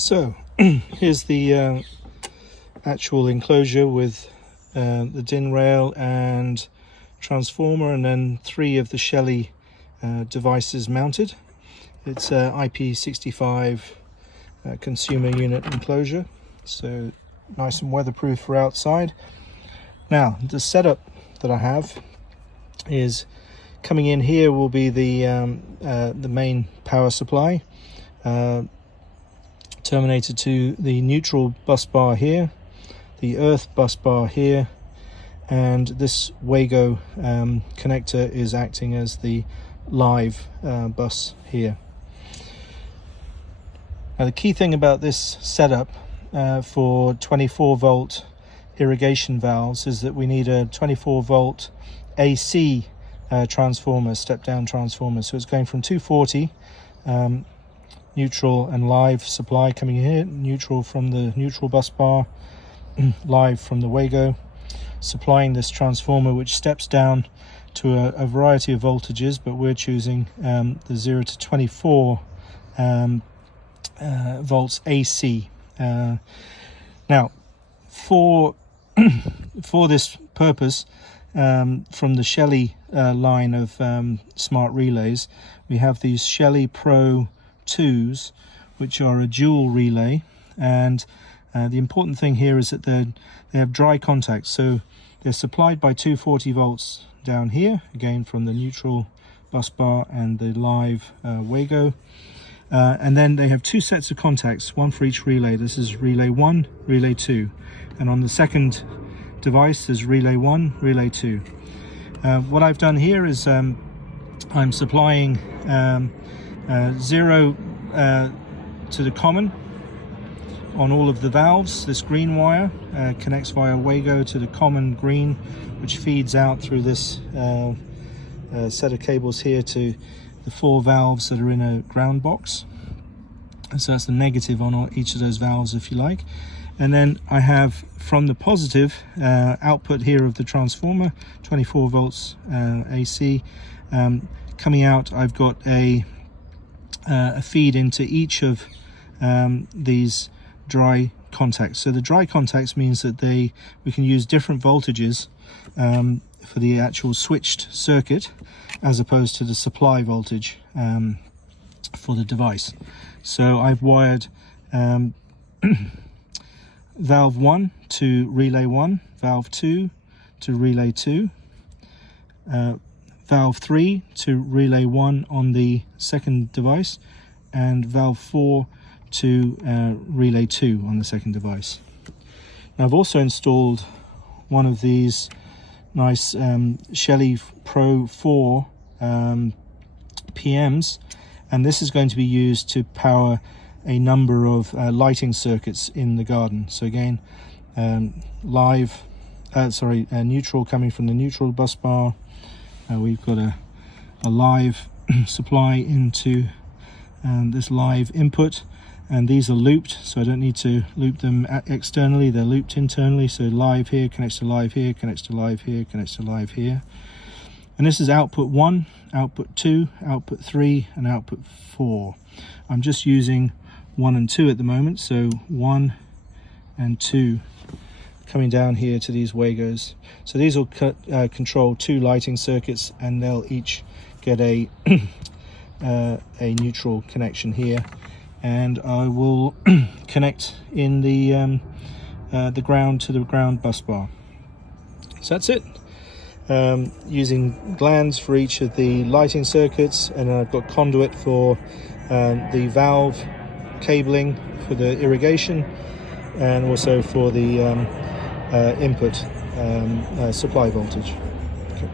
So here's the actual enclosure with the DIN rail and transformer, and then 3 of the Shelly devices mounted. It's a IP65 consumer unit enclosure, so nice and weatherproof for outside. Now the setup that I have is coming in here will be the main power supply, terminated to the neutral bus bar here, the earth bus bar here, and this Wago connector is acting as the live bus here. Now the key thing about this setup for 24 volt irrigation valves is that we need a 24 volt AC transformer, step down transformer. So it's going from 240 neutral and live supply coming in here, neutral from the neutral bus bar, live from the Wago, supplying this transformer which steps down to a variety of voltages, but we're choosing the 0 to 24 volts AC. Now for this purpose, from the Shelly line of smart relays, we have these Shelly Pro 2s, which are a dual relay, and the important thing here is that they have dry contacts, so they're supplied by 240 volts down here, again from the neutral bus bar and the live Wago, and then they have 2 sets of contacts, one for each relay. This is relay 1, relay 2, and on the second device there's relay 1, relay 2. What I've done here is I'm supplying 0 to the common on all of the valves. This green wire connects via Wago to the common green, which feeds out through this set of cables here to the 4 valves that are in a ground box. And so that's the negative on each of those valves, if you like. And then I have from the positive output here of the transformer, 24 volts AC, coming out. I've got a feed into each of these dry contacts. So the dry contacts means that we can use different voltages for the actual switched circuit, as opposed to the supply voltage for the device. So I've wired valve 1 to relay 1, valve 2 to relay 2, valve 3 to relay 1 on the second device, and valve 4 to relay 2 on the second device. Now I've also installed one of these nice Shelly Pro 4 PMs, and this is going to be used to power a number of lighting circuits in the garden. So again, neutral coming from the neutral bus bar. We've got a live supply into this live input, and these are looped, so I don't need to loop them externally, they're looped internally. So live here connects to live here, connects to live here, connects to live here. And this is output 1, output 2, output 3, and output 4. I'm just using 1 and 2 at the moment, so 1 and 2 coming down here to these Wagos. So these will control 2 lighting circuits, and they'll each get a neutral connection here, and I will connect in the ground to the ground bus bar. So that's it. Using glands for each of the lighting circuits, and I've got conduit for the valve cabling for the irrigation, and also for the input supply voltage. Okay.